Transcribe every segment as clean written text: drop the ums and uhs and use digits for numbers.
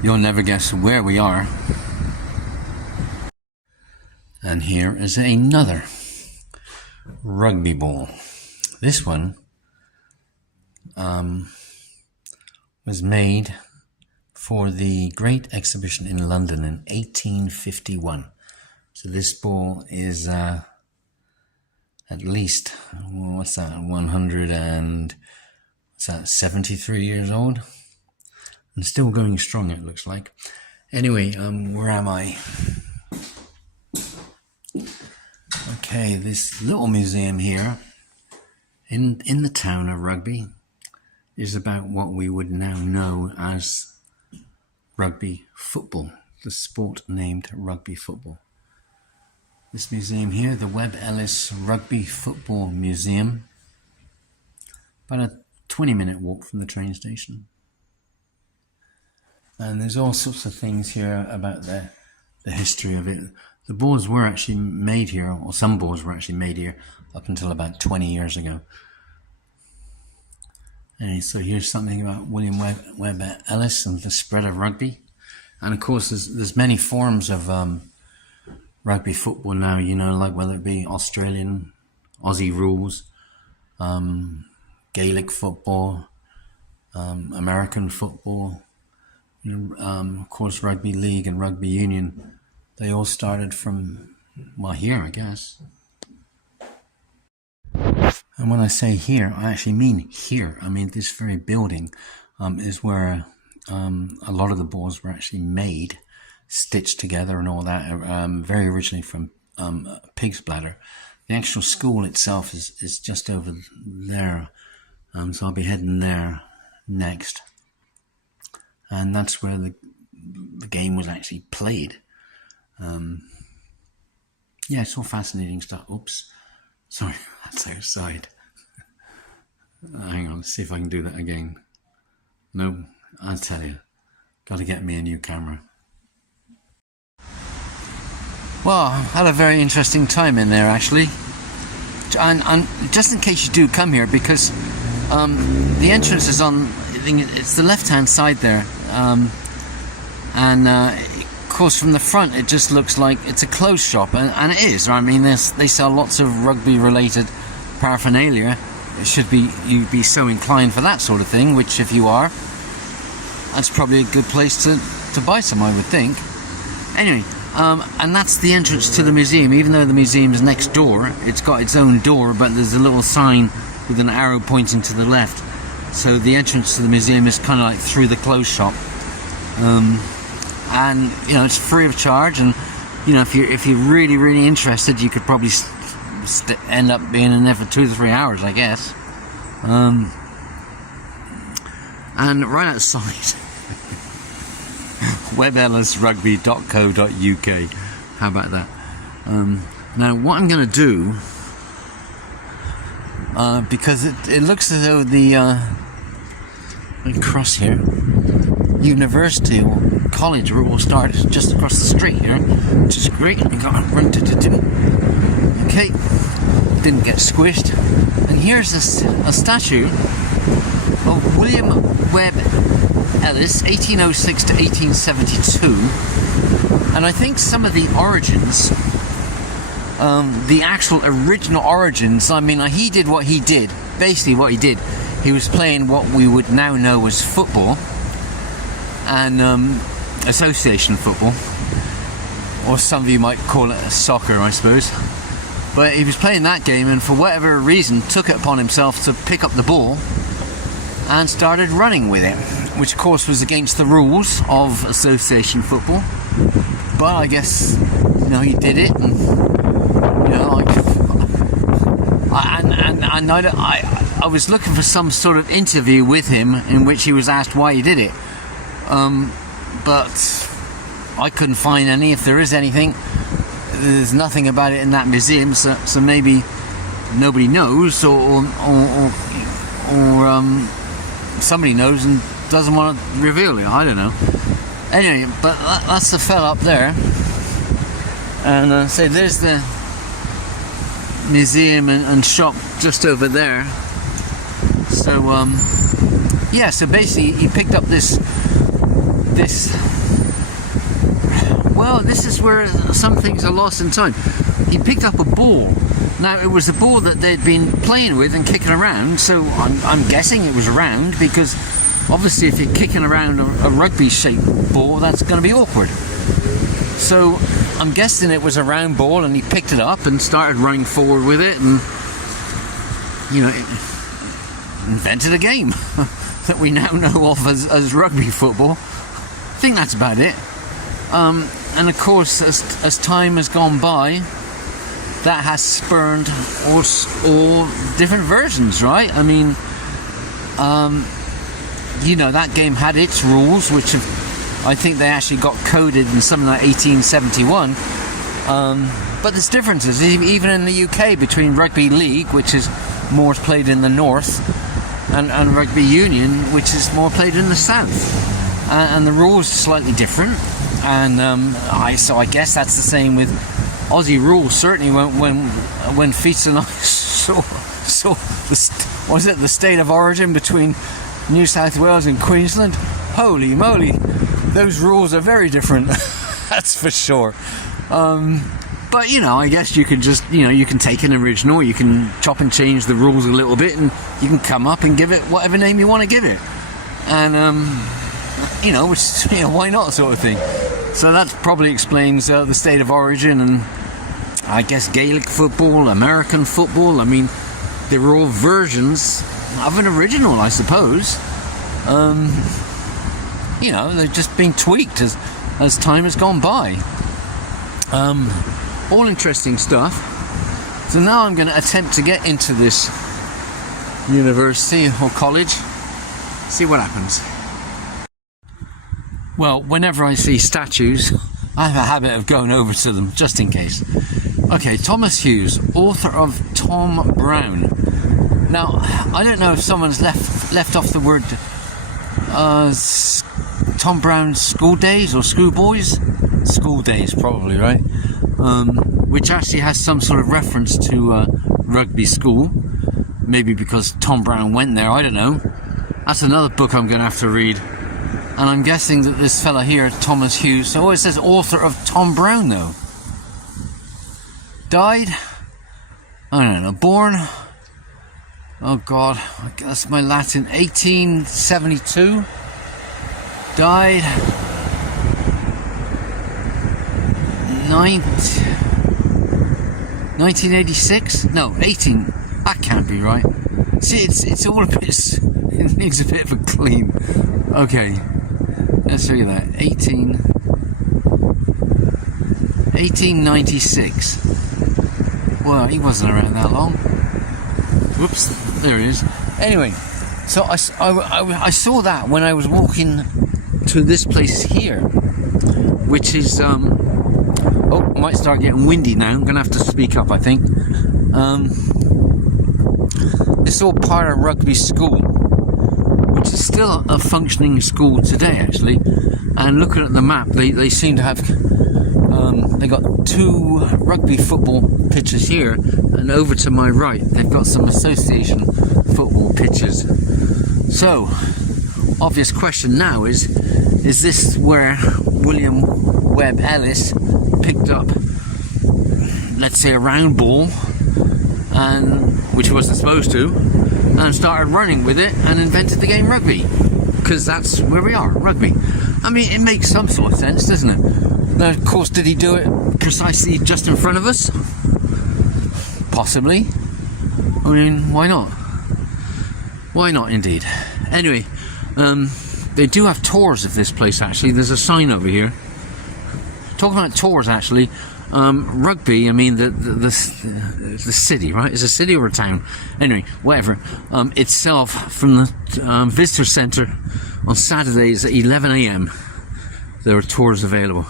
You'll never guess where we are. And here is another rugby ball. This one was made for the Great Exhibition in London in 1851. So this ball is at least, what's that, 73 years old? And still going strong, it looks like. Anyway, where am I? Okay, this little museum here in the town of Rugby is about what we would now know as rugby football, the sport named rugby football. This museum here, the Webb Ellis Rugby Football Museum, about a 20-minute walk from the train station. And there's all sorts of things here about the history of it. The balls were actually made here, or some balls were actually made here up until about 20 years ago. And so here's something about William Webb Ellis and the spread of rugby. And of course there's many forms of rugby football now, you know, like whether it be Australian, Aussie rules, Gaelic football, American football, you know, of course rugby league and rugby union. They all started from, well, here, I guess. And when I say here, I actually mean here. I mean, this very building is where a lot of the balls were actually made, stitched together and all that, very originally from pig's bladder. The actual school itself is just over there, so I'll be heading there next. And that's where the game was actually played. Yeah, it's all fascinating stuff. Oops, sorry, that's outside. Hang on, let's see if I can do that again. No, I'll tell you, got to get me a new camera. Well, I had a very interesting time in there actually, and just in case you do come here, because the entrance is on, I think it's the left-hand side there, and of course from the front it just looks like it's a clothes shop, and it is. I mean, they sell lots of rugby related paraphernalia. It should be, you'd be so inclined for that sort of thing, which if you are, that's probably a good place to buy some, I would think. Anyway, and that's the entrance to the museum. Even though the museum's next door, it's got its own door, but there's a little sign with an arrow pointing to the left. So the entrance to the museum is kind of like through the clothes shop. And you know, it's free of charge, and you know, if you're really interested, you could probably end up being in there for 2 to 3 hours, I guess. And right outside, webellisrugby.co.uk. How about that? Now, what I'm going to do, because it looks as though the cross here, university or college will start just across the street here, which is great. We got a run to do. Okay, didn't get squished. And here's a statue of William Webb Ellis, 1806 to 1872. And I think some of the origins, the actual original origins, I mean, he did what he did. Basically what he did, he was playing what we would now know as football, and association football, or some of you might call it soccer, I suppose. But he was playing that game, and for whatever reason took it upon himself to pick up the ball and started running with it, which of course was against the rules of association football. But I guess, you know, he did it, and you know, I was looking for some sort of interview with him in which he was asked why he did it, but I couldn't find any. If there is anything, there's nothing about it in that museum, so maybe nobody knows, or somebody knows and doesn't want to reveal it. I don't know. Anyway, but that's the fella up there, and so there's the museum and shop just over there. So yeah, so basically he picked up this this. Well, this is where some things are lost in time. He picked up a ball. Now, it was a ball that they'd been playing with and kicking around, so I'm guessing it was round, because obviously if you're kicking around a rugby-shaped ball, that's going to be awkward. So I'm guessing it was a round ball, and he picked it up and started running forward with it, and, you know, invented a game that we now know of as rugby football. I think that's about it. And of course, as time has gone by, that has spurned all different versions, right? I mean, you know, that game had its rules, which I think they actually got coded in something like 1871. But there's differences, even in the UK, between rugby league, which is more played in the north, and rugby union, which is more played in the south. And the rules are slightly different. And so I guess that's the same with Aussie rules. Certainly when Feats and I saw the state of origin between New South Wales and Queensland, holy moly, those rules are very different. That's for sure. But you know, I guess you could just, you know, you can take an original, you can chop and change the rules a little bit, and you can come up and give it whatever name you want to give it. And you know, which, you know, why not, sort of thing. So that probably explains the state of origin, and I guess Gaelic football, American football. I mean, they were all versions of an original, I suppose. You know, they've just been tweaked as time has gone by. All interesting stuff. So now I'm going to attempt to get into this university or college, see what happens. Well, whenever I see statues, I have a habit of going over to them, just in case. Okay, Thomas Hughes, author of Tom Brown. Now, I don't know if someone's left off the word Tom Brown's School Days or Schoolboys? School Days, probably, right? Which actually has some sort of reference to rugby school. Maybe because Tom Brown went there, I don't know. That's another book I'm going to have to read. And I'm guessing that this fella here, Thomas Hughes, so it says author of Tom Brown, though. Died? I don't know. Born? Oh God, that's my Latin. 1872. Died 1986? No, 18. That can't be right. See, it's all a bit. It needs a bit of a clean. Okay. Let's show you that. 1896. Well, he wasn't around that long. Whoops, there he is. Anyway, so I saw that when I was walking to this place here, which is, oh, it might start getting windy now. I'm going to have to speak up, I think. It's all part of Rugby School, which is still a functioning school today, actually. And looking at the map, they seem to have they got 2 rugby football pitches here, and over to my right they've got some association football pitches. So obvious question now is this where William Webb Ellis picked up, let's say, a round ball, and which he wasn't supposed to, and started running with it and invented the game rugby? Because that's where we are, rugby. I mean, it makes some sort of sense, doesn't it? Now, of course, did he do it precisely just in front of us? Possibly. I mean, why not? Why not, indeed. Anyway, they do have tours of this place, actually. There's a sign over here. Talking about tours, actually. Rugby, I mean, the city, right? Is a city or a town? Anyway, whatever. Itself, from the visitor centre on Saturdays at 11 AM, there are tours available.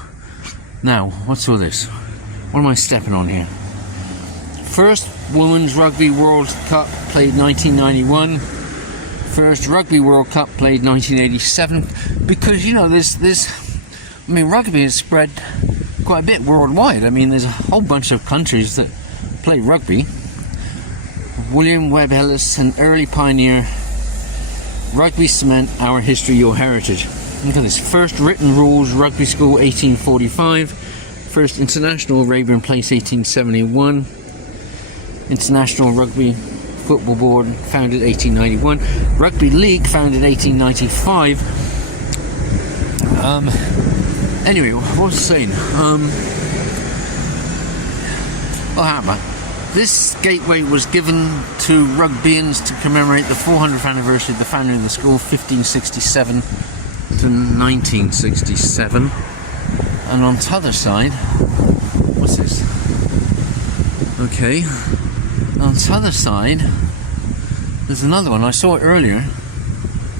Now, what's all this? What am I stepping on here? First Women's Rugby World Cup played 1991. First Rugby World Cup played 1987. Because, you know, this I mean, rugby is spread quite a bit worldwide. I mean, there's a whole bunch of countries that play rugby. William Webb Ellis, an early pioneer Rugby cement our history, your heritage. Look at this. First written rules, rugby school 1845. First international, Raeburn Place 1871. International Rugby Football Board founded 1891. Rugby League founded 1895. Anyway, what was I saying? What happened? This gateway was given to Rugbyans to commemorate the 400th anniversary of the founding of the school, 1567 to 1967. And on the other side, what's this? Okay, on the other side, there's another one. I saw it earlier.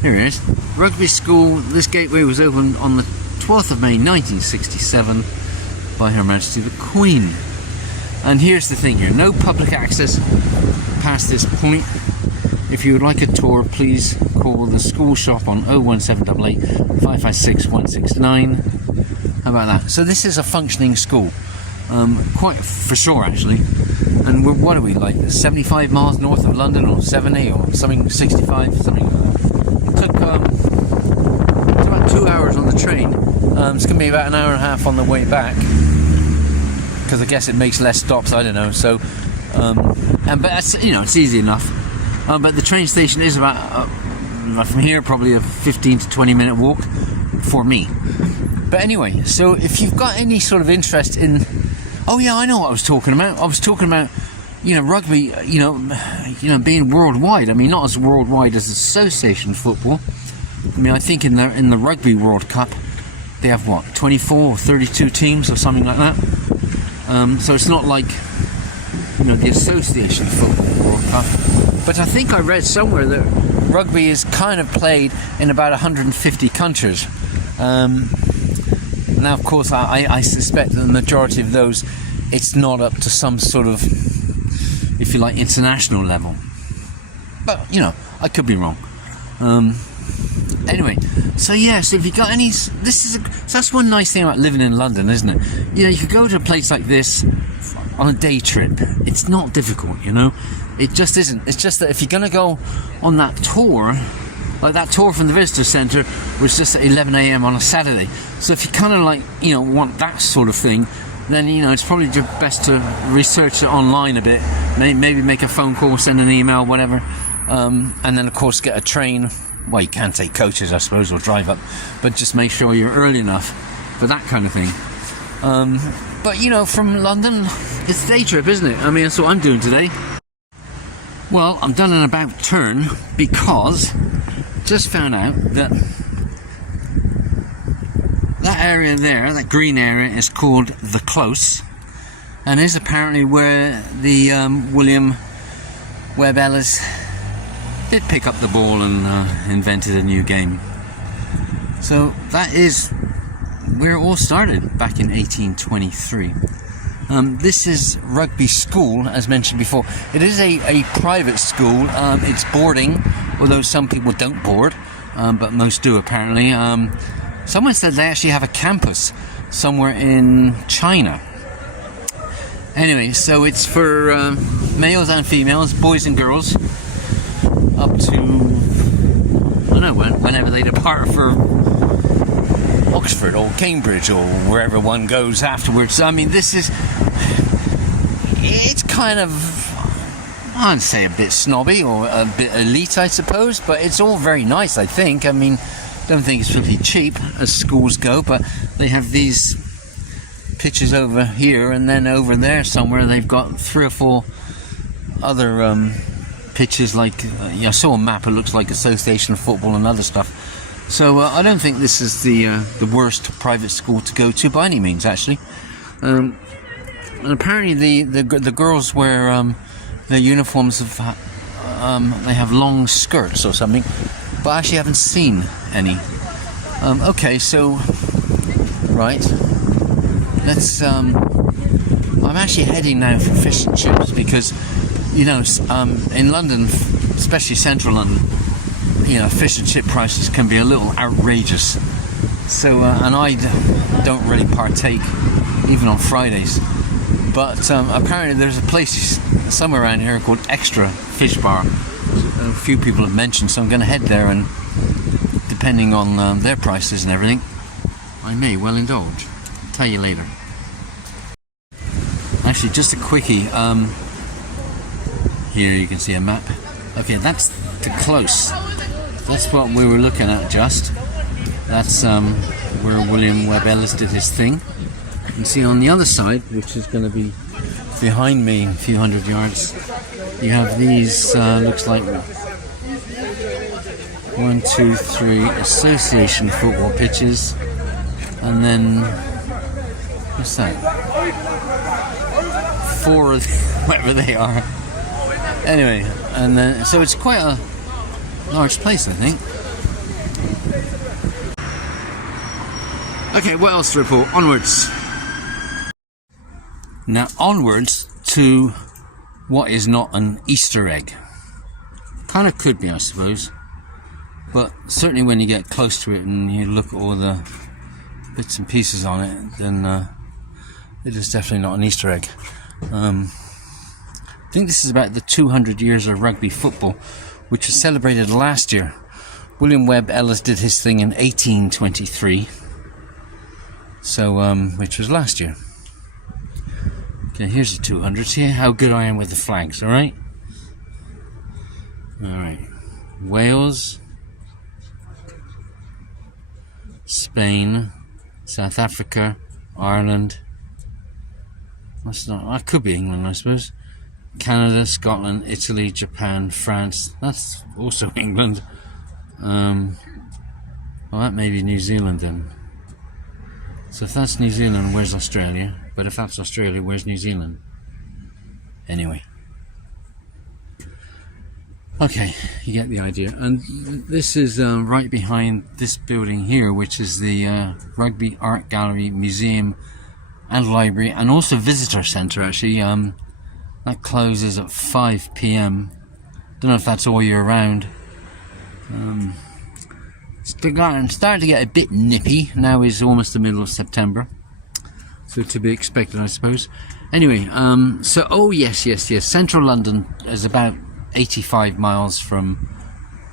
Here it is. Rugby school. This gateway was opened on the 12th of May 1967 by Her Majesty the Queen. And here's the thing here, no public access past this point. If you would like a tour, please call the school shop on 01788 556 169. How about that? So this is a functioning school, quite for sure actually. And what are we, like 75 miles north of London, or 70 or something, 65, something like that. It took it's about 2 hours on the train. It's going to be about an hour and a half on the way back, because I guess it makes less stops, I don't know. So, but that's, you know, it's easy enough. But the train station is about, from here, probably a 15 to 20 minute walk for me. But anyway, so if you've got any sort of interest in, oh yeah, I know what I was talking about. I was talking about, you know, rugby, you know, being worldwide. I mean, not as worldwide as association football. I mean, I think in the Rugby World Cup, they have what, 24 or 32 teams or something like that. So it's not like, you know, the Association Football World Cup. But I think I read somewhere that rugby is kind of played in about 150 countries. Now, of course, I suspect that the majority of those, it's not up to some sort of, if you like, international level. But, you know, I could be wrong. Anyway, so yeah, so if you got any, so that's one nice thing about living in London, isn't it? You know, you could go to a place like this on a day trip. It's not difficult, you know. It just isn't. It's just that if you're going to go on that tour, like that tour from the visitor centre was just at 11 a.m. on a Saturday. So if you kind of like, you know, want that sort of thing, then, you know, it's probably best to research it online a bit. Maybe make a phone call, send an email, whatever. And then, of course, get a train. Well, you can take coaches, I suppose, or drive up. But just make sure you're early enough for that kind of thing. But, you know, from London, it's a day trip, isn't it? I mean, that's what I'm doing today. Well, I'm done an about turn because just found out that that area there, that green area, is called the Close, and is apparently where the William Webb Ellis did pick up the ball and invented a new game. So that is where it all started back in 1823. This is Rugby School, as mentioned before. It is a private school. It's boarding, although some people don't board, but most do apparently. Someone said they actually have a campus somewhere in China. Anyway, so it's for males and females, boys and girls, up to, I don't know, whenever they depart for Oxford or Cambridge or wherever one goes afterwards. I mean, it's kind of, I'd say a bit snobby or a bit elite, I suppose, but it's all very nice, I think. I mean, don't think it's really cheap as schools go, but they have these pitches over here, and then over there somewhere they've got 3 or 4 other pitches, like I saw a map, it looks like association football and other stuff. So I don't think this is the worst private school to go to by any means, actually. And apparently the girls wear their uniforms of they have long skirts or something, but I actually haven't seen any. Okay, so right, let's. I'm actually heading now for fish and chips because, you know, in London, especially central London, you know, fish and chip prices can be a little outrageous. So, and I don't really partake even on Fridays. But apparently there's a place somewhere around here called Extra Fish Bar, a few people have mentioned, so I'm going to head there, and depending on their prices and everything, I may well indulge. I'll tell you later. Actually, just a quickie. Here you can see a map. Okay, that's the close. That's what we were looking at just. That's where William Webb Ellis did his thing. You can see on the other side, which is going to be behind me a few hundred yards, you have these, looks like 1, 2, 3 association football pitches, and then what's that? 4 of whatever they are. Anyway, and then so it's quite a large place, I think. Okay, what else to report? Onwards. Now onwards to what is not an Easter egg. Kind of could be, I suppose, but certainly when you get close to it and you look at all the bits and pieces on it, then it is definitely not an Easter egg. I think this is about the 200 years of rugby football, which was celebrated last year. William Webb Ellis did his thing in 1823, so which was last year. Okay, here's the 200. See how good I am with the flags, alright? Alright. Wales, Spain, South Africa, Ireland. That's not, that could be England, I suppose. Canada, Scotland, Italy, Japan, France. That's also England. Well, that may be New Zealand then. So if that's New Zealand, where's Australia? But if that's Australia, where's New Zealand? Anyway. Okay, you get the idea. And this is right behind this building here, which is the Rugby Art Gallery, Museum and Library, and also Visitor Centre, actually. That closes at 5 p.m. Don't know if that's all year round. It's starting to get a bit nippy. Now is almost the middle of September, so to be expected, I suppose. Anyway, so oh yes, Central London is about 85 miles from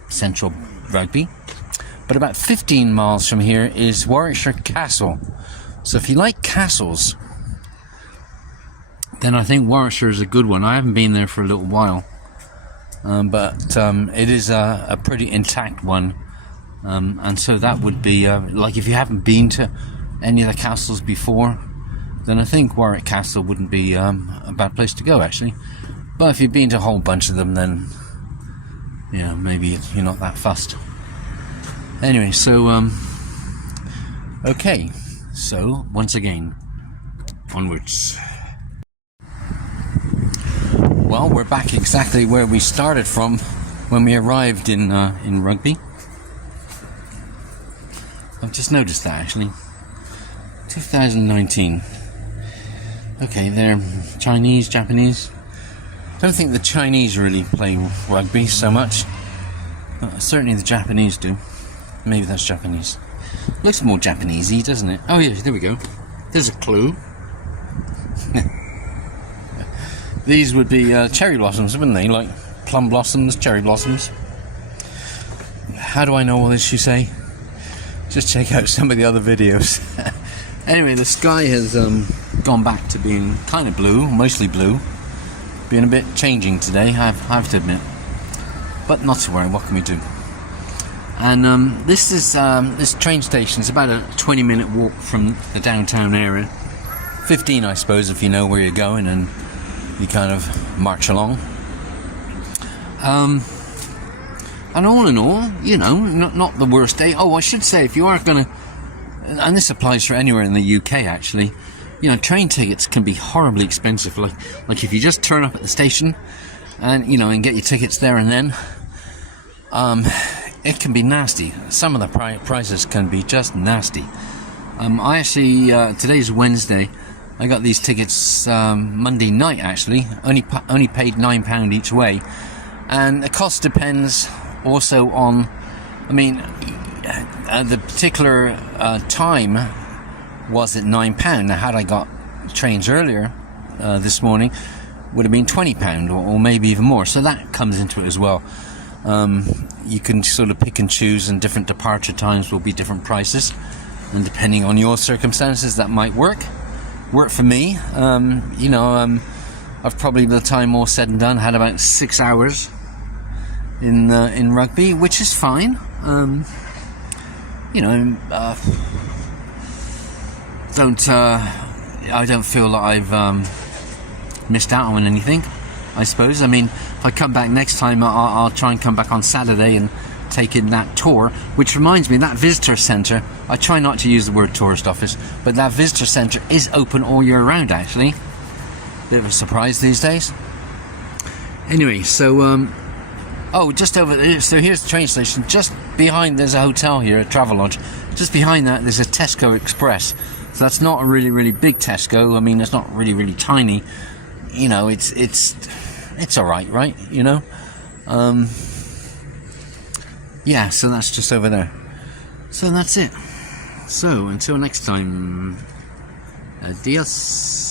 Central Rugby, but about 15 miles from here is Warwickshire Castle. So if you like castles, then I think Warwickshire is a good one. I haven't been there for a little while, but it is a pretty intact one, and so that would be like, if you haven't been to any of the castles before, then I think Warwick Castle wouldn't be a bad place to go, actually. But if you've been to a whole bunch of them, then yeah, maybe you're not that fussed. Anyway, so okay, so once again, onwards. Well, we're back exactly where we started from when we arrived in Rugby. I've just noticed that, actually. 2019. Okay, they're Chinese, Japanese. I don't think the Chinese really play rugby so much. Certainly the Japanese do. Maybe that's Japanese. Looks more Japanesey, doesn't it? Oh yeah, there we go. There's a clue. These would be cherry blossoms, wouldn't they? Like plum blossoms, cherry blossoms. How do I know all this, you say? Just check out some of the other videos. Anyway, the sky has gone back to being kind of blue, mostly blue. Being a bit changing today, I have to admit. But not to worry, what can we do? And this is this train station is about a 20-minute walk from the downtown area. 15, I suppose, if you know where you're going and you kind of march along. And all in all, you know, not the worst day. Oh, I should say, if you are going to, and this applies for anywhere in the UK actually, you know, train tickets can be horribly expensive. Like if you just turn up at the station and, you know, and get your tickets there and then, it can be nasty. Some of the prices can be just nasty. I actually, today's Wednesday, I got these tickets Monday night actually, only paid £9 each way, and the cost depends also on, I mean, the particular time was at £9. Now had I got trains earlier this morning, would have been £20 or maybe even more, so that comes into it as well. You can sort of pick and choose, and different departure times will be different prices, and depending on your circumstances that might work for me. I've probably, by the time all said and done, had about 6 hours in Rugby, which is fine. I don't feel like I've missed out on anything, I suppose. I mean, if I come back next time, I'll try and come back on Saturday and take in that tour. Which reminds me, that visitor centre, I try not to use the word tourist office, but that visitor centre is open all year round, actually. Bit of a surprise these days. Anyway, so just over there, so here's the train station. Just behind, there's a hotel here, a Travelodge. Just behind that, there's a Tesco Express. So that's not a really, really big Tesco. I mean, it's not really, really tiny. You know, it's all right, right? You know. Yeah. So that's just over there. So that's it. So until next time, adios.